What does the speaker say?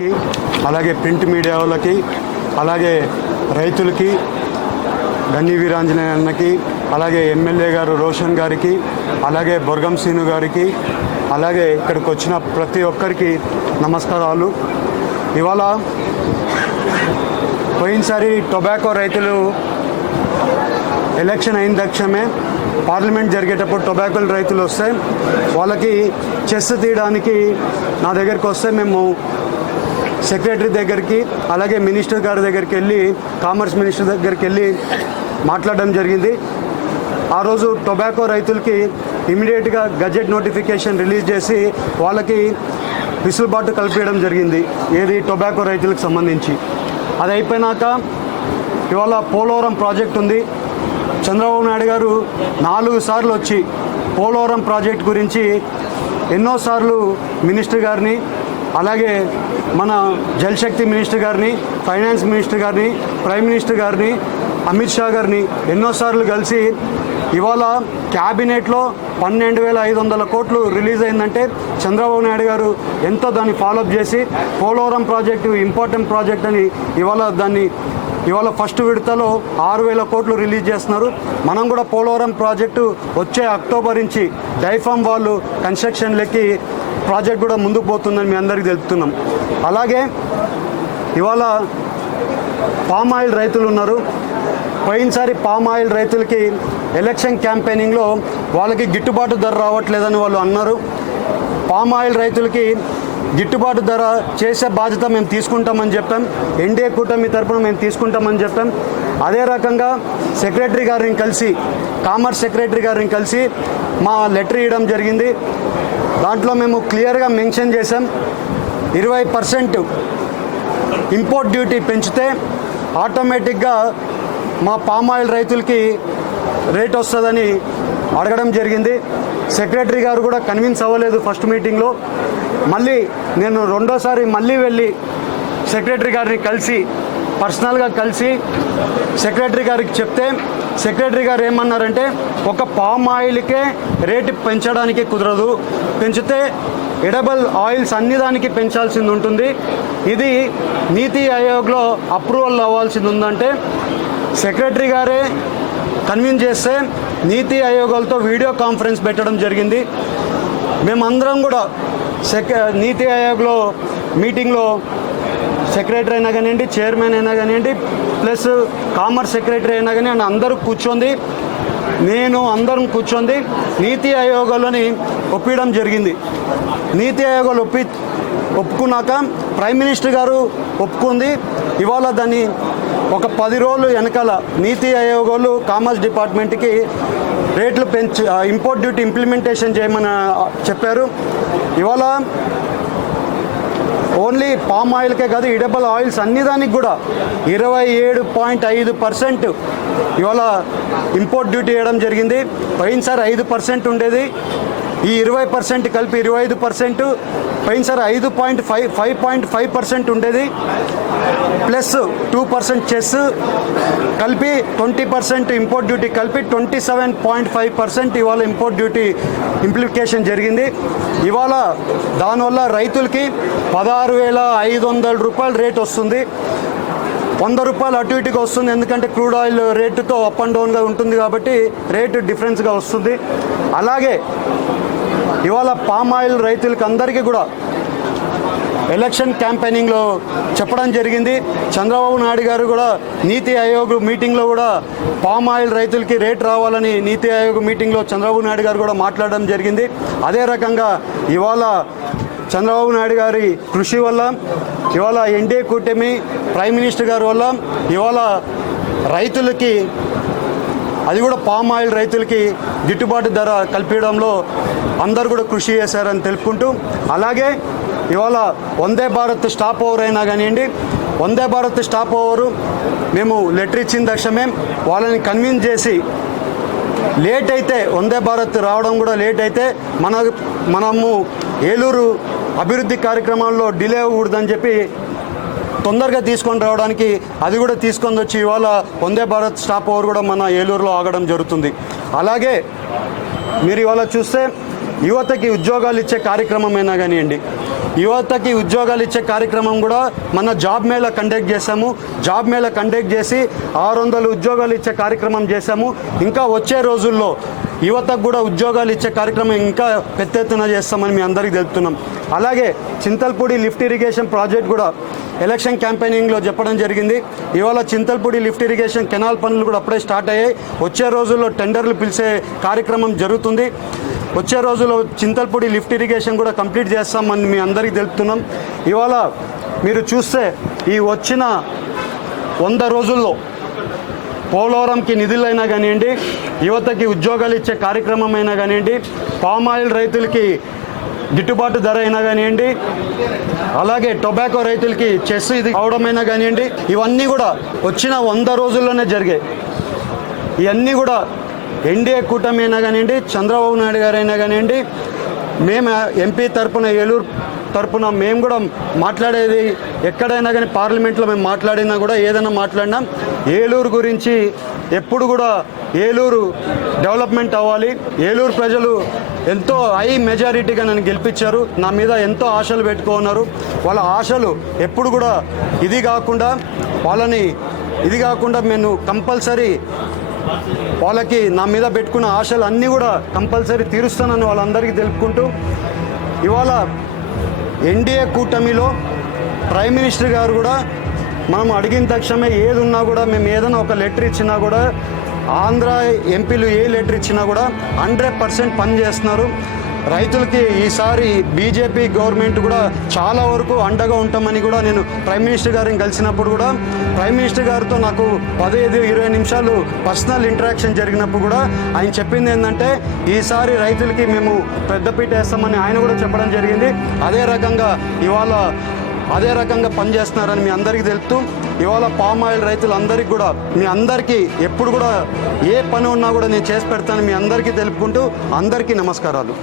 వాళ్ళకి అలాగే print media వాళ్ళకి అలాగే రైతులకి గన్ని వీరాంజనేయ అన్నకి అలాగే ఎమ్మెల్యే గారు రోషన్ గారికి అలాగే బొర్గం సీను గారికి అలాగే ఇక్కడికి వచ్చిన ప్రతి ఒక్కరికి నమస్కారాలు. ఇవాళ పోయినసారి టొబాకో రైతులు ఎలక్షన్ అయిన తక్షణమే పార్లమెంట్ జరిగేటప్పుడు టొబాకో రైతులు వస్తే వాళ్ళకి చెస్ తీయడానికి నా దగ్గరికి వస్తే మేము సెక్రటరీ దగ్గరికి అలాగే మినిస్టర్ గారి దగ్గరికి వెళ్ళి కామర్స్ మినిస్టర్ దగ్గరికి వెళ్ళి మాట్లాడడం జరిగింది. ఆ రోజు టొబాకో రైతులకి ఇమీడియట్గా గజెట్ నోటిఫికేషన్ రిలీజ్ చేసి వాళ్ళకి విసులుబాటు కల్పించడం జరిగింది ఏది టొబాకో రైతులకు సంబంధించి. అది అయిపోయినాక ఇవాళ పోలవరం ప్రాజెక్ట్ ఉంది. చంద్రబాబు నాయుడు గారు నాలుగు సార్లు వచ్చి పోలవరం ప్రాజెక్ట్ గురించి ఎన్నోసార్లు మినిస్టర్ గారిని అలాగే మన జలశక్తి మినిస్టర్ గారిని ఫైనాన్స్ మినిస్టర్ గారిని ప్రైమ్ మినిస్టర్ గారిని అమిత్ షా గారిని ఎన్నోసార్లు కలిసి ఇవాళ క్యాబినెట్లో పన్నెండు వేల ఐదు వందల కోట్లు రిలీజ్ అయిందంటే చంద్రబాబు నాయుడు గారు ఎంతో దాన్ని ఫాలోఅప్ చేసి పోలవరం ప్రాజెక్టు ఇంపార్టెంట్ ప్రాజెక్ట్ అని ఇవాళ దాన్ని ఇవాళ ఫస్ట్ విడతలో ఆరు వేల కోట్లు రిలీజ్ చేస్తున్నారు. మనం కూడా పోలవరం ప్రాజెక్టు వచ్చే అక్టోబర్ నుంచి డైఫామ్ వాళ్ళు కన్స్ట్రక్షన్లకి ప్రాజెక్ట్ కూడా ముందుకు పోతుందని మీ అందరికీ తెలుపుతున్నాం. అలాగే ఇవాళ పామ్ ఆయిల్ రైతులు ఉన్నారు. పోయినసారి పామ్ ఆయిల్ రైతులకి ఎలక్షన్ క్యాంపెయినింగ్లో వాళ్ళకి గిట్టుబాటు ధర రావట్లేదని వాళ్ళు అన్నారు. పామ్ ఆయిల్ రైతులకి గిట్టుబాటు ధర చేసే బాధ్యత మేము తీసుకుంటామని చెప్పాం. ఎన్డీఏ కూటమి తరపున మేము తీసుకుంటామని చెప్పాం. అదే రకంగా సెక్రటరీ గారిని కలిసి కామర్స్ సెక్రటరీ గారిని కలిసి మా లెటర్ ఇవ్వడం జరిగింది. దాంట్లో మేము క్లియర్గా మెన్షన్ చేసాం ఇరవై పర్సెంట్ ఇంపోర్ట్ డ్యూటీ పెంచితే ఆటోమేటిక్గా మా పామ్ ఆయిల్ రైతులకి రేట్ వస్తుందని అడగడం జరిగింది. సెక్రటరీ గారు కూడా కన్విన్స్ అవ్వలేదు ఫస్ట్ మీటింగ్లో. మళ్ళీ నేను రెండోసారి మళ్ళీ వెళ్ళి సెక్రటరీ గారిని కలిసి పర్సనల్గా కలిసి సెక్రటరీ గారికి చెప్తే సెక్రటరీ గారు ఏమన్నారంటే ఒక పామ్ ఆయిల్కే రేటు పెంచడానికి కుదరదు. పెంచితే ఎడబల్ ఆయిల్స్ అన్ని దానికి పెంచాల్సింది ఉంటుంది. ఇది నీతి ఆయోగ్లో అప్రూవల్ అవ్వాల్సింది ఉందంటే సెక్రటరీ గారే కన్విన్స్ చేస్తే నీతి ఆయోగాలతో వీడియో కాన్ఫరెన్స్ పెట్టడం జరిగింది. మేమందరం కూడా సెక్ నీతి ఆయోగ్లో మీటింగ్లో సెక్రటరీ అయినా కానివ్వండి చైర్మన్ అయినా కానివ్వండి ప్లస్ కామర్స్ సెక్రటరీ అయినా కానీ ఆయన అందరూ కూర్చొంది. నేను అందరం కూర్చొంది. నీతి ఆయోగాలని ఒప్పించడం జరిగింది. నీతి ఆయోగాలు ఒప్పి ఒప్పుకున్నాక ప్రైమ్ మినిస్టర్ గారు ఒప్పుకుంది. ఇవాళ దాన్ని ఒక పది రోజులు వెనకాల నీతి ఆయోగాలు కామర్స్ డిపార్ట్మెంట్కి రేట్లు పెంచి ఇంపోర్ట్ డ్యూటీ ఇంప్లిమెంటేషన్ చేయమని చెప్పారు. ఇవాళ ఓన్లీ పామ్ ఆయిల్కే కాదు ఇడబల్ ఆయిల్స్ అన్ని దానికి కూడా ఇరవై ఏడు పాయింట్ ఐదు పర్సెంట్ ఇవాళ ఇంపోర్ట్ డ్యూటీ వేయడం జరిగింది. పోయినసారి ఐదు పర్సెంట్ ఉండేది. ఈ ఇరవై పర్సెంట్ కలిపి ఇరవై ఐదు పర్సెంట్ పైన సార్ ఐదు point five five point five percent ఉండేది. ప్లస్ టూ పర్సెంట్ చెస్ కలిపి ట్వంటీ పర్సెంట్ ఇంపోర్ట్ డ్యూటీ కలిపి twenty seven point five percent ఇవాళ ఇంపోర్ట్ డ్యూటీ ఇంప్లికేషన్ జరిగింది. ఇవాళ దానివల్ల రైతులకి పదహారు వేల ఐదు వందల రూపాయల రేట్ వస్తుంది. వంద రూపాయలు అటు ఇటుగా వస్తుంది. ఎందుకంటే క్రూడ్ ఆయిల్ రేటుతో అప్ అండ్ డౌన్గా ఉంటుంది కాబట్టి రేటు డిఫరెన్స్గా వస్తుంది. అలాగే ఇవాళ పామ్ ఆయిల్ రైతులకి అందరికీ కూడా ఎలక్షన్ క్యాంపెయినింగ్లో చెప్పడం జరిగింది. చంద్రబాబు నాయుడు గారు కూడా నీతి ఆయోగ్ మీటింగ్లో కూడా పామ్ ఆయిల్ రైతులకి రేట్ రావాలని నీతి ఆయోగ్ మీటింగ్లో చంద్రబాబు నాయుడు గారు కూడా మాట్లాడడం జరిగింది. అదే రకంగా ఇవాళ చంద్రబాబు నాయుడు గారి కృషి వల్ల ఇవాళ ఎన్డీఏ కూటమి ప్రైమ్ మినిస్టర్ గారి వల్ల ఇవాళ రైతులకి అది కూడా పామ్ ఆయిల్ రైతులకి గిట్టుబాటు ధర కల్పించడంలో అందరు కూడా కృషి చేశారని తెలుపుకుంటూ అలాగే ఇవాళ వందే భారత్ స్టాప్ ఓవర్ అయినా కానివ్వండి వందే భారత్ స్టాప్ ఓవరు మేము లెటర్ ఇచ్చిన తక్షణమే వాళ్ళని కన్విన్స్ చేసి లేట్ అయితే వందే భారత్ రావడం కూడా లేట్ అయితే మన మనము ఏలూరు అభివృద్ధి కార్యక్రమాల్లో డిలే అవ్వకూడదని చెప్పి తొందరగా తీసుకొని రావడానికి అది కూడా తీసుకొని వచ్చి ఇవాళ వందే భారత్ స్టాప్ ఓవర్ కూడా మన ఏలూరులో ఆగడం జరుగుతుంది. అలాగే మీరు ఇవాళ చూస్తే యువతకి ఉద్యోగాలు ఇచ్చే కార్యక్రమం అయినా కానివ్వండి యువతకి ఉద్యోగాలు ఇచ్చే కార్యక్రమం కూడా మన జాబ్ మేళ కండక్ట్ చేశాము. జాబ్ మేళ కండక్ట్ చేసి ఆరు వందల ఉద్యోగాలు ఇచ్చే కార్యక్రమం చేశాము. ఇంకా వచ్చే రోజుల్లో యువతకు కూడా ఉద్యోగాలు ఇచ్చే కార్యక్రమం ఇంకా పెద్ద ఎత్తున చేస్తామని మీ అందరికీ తెలుపుతున్నాం. అలాగే చింతల్పూడి లిఫ్ట్ ఇరిగేషన్ ప్రాజెక్ట్ కూడా ఎలక్షన్ క్యాంపెయినింగ్లో చెప్పడం జరిగింది. ఇవాళ చింతల్పూడి లిఫ్ట్ ఇరిగేషన్ కెనాల్ పనులు కూడా అప్పుడే స్టార్ట్ అయ్యాయి. వచ్చే రోజుల్లో టెండర్లు పిలిచే కార్యక్రమం జరుగుతుంది. వచ్చే రోజుల్లో చింతల్పూడి లిఫ్ట్ ఇరిగేషన్ కూడా కంప్లీట్ చేస్తామని మీ అందరికీ తెలుపుతున్నాం. ఇవాళ మీరు చూస్తే ఈ వచ్చిన వంద రోజుల్లో పోలవరంకి నిధులైనా కానివ్వండి యువతకి ఉద్యోగాలు ఇచ్చే కార్యక్రమం అయినా కానివ్వండి పామాయిల్ రైతులకి గిట్టుబాటు ధర అయినా కానివ్వండి అలాగే టొబాకో రైతులకి చెస్ ఇది అవడమైనా కానివ్వండి ఇవన్నీ కూడా వచ్చిన వంద రోజుల్లోనే జరిగాయి. ఇవన్నీ కూడా ఎన్డీఏ కూటమి అయినా కానివ్వండి చంద్రబాబు నాయుడు గారైనా కానివ్వండి మేము ఎంపీ తరపున ఏలూరు తరపున మేము కూడా మాట్లాడేది ఎక్కడైనా కానీ పార్లమెంట్లో మేము మాట్లాడినా కూడా ఏదైనా మాట్లాడినా ఏలూరు గురించి ఎప్పుడు కూడా ఏలూరు డెవలప్మెంట్ అవ్వాలి. ఏలూరు ప్రజలు ఎంతో హై మెజారిటీగా నన్ను గెలిపించారు. నా మీద ఎంతో ఆశలు పెట్టుకున్నారు. వాళ్ళ ఆశలు ఎప్పుడు కూడా ఇది కాకుండా వాళ్ళని ఇది కాకుండా నేను కంపల్సరీ వాళ్ళకి నా మీద పెట్టుకున్న ఆశలు అన్నీ కూడా కంపల్సరీ తీరుస్తానని వాళ్ళందరికీ తెలుపుకుంటూ ఇవాళ ఎన్డీఏ కూటమిలో ప్రైమ్ మినిస్టర్ గారు కూడా మనం అడిగిన తక్షణమే ఏది ఉన్నా కూడా మేము ఏదైనా ఒక లెటర్ ఇచ్చినా కూడా ఆంధ్ర ఎంపీలు ఏ లెటర్ ఇచ్చినా కూడా హండ్రెడ్ పర్సెంట్ పని చేస్తున్నారు. రైతులకి ఈసారి బీజేపీ గవర్నమెంట్ కూడా చాలా వరకు అండగా ఉంటామని కూడా నేను ప్రైమ్ మినిస్టర్ గారిని కలిసినప్పుడు కూడా ప్రైమ్ మినిస్టర్ గారితో నాకు పదహైదు ఇరవై నిమిషాలు పర్సనల్ ఇంటరాక్షన్ జరిగినప్పుడు కూడా ఆయన చెప్పింది ఏంటంటే ఈసారి రైతులకి మేము పెద్దపీట వేస్తామని ఆయన కూడా చెప్పడం జరిగింది. అదే రకంగా ఇవాళ అదే రకంగా పనిచేస్తున్నారని మీ అందరికీ తెలుపుతూ ఇవాళ పామ్ ఆయిల్ రైతులందరికీ కూడా మీ అందరికీ ఎప్పుడు కూడా ఏ పని ఉన్నా కూడా నేను చేసి పెడతాను మీ అందరికీ తెలుపుకుంటూ అందరికీ నమస్కారాలు.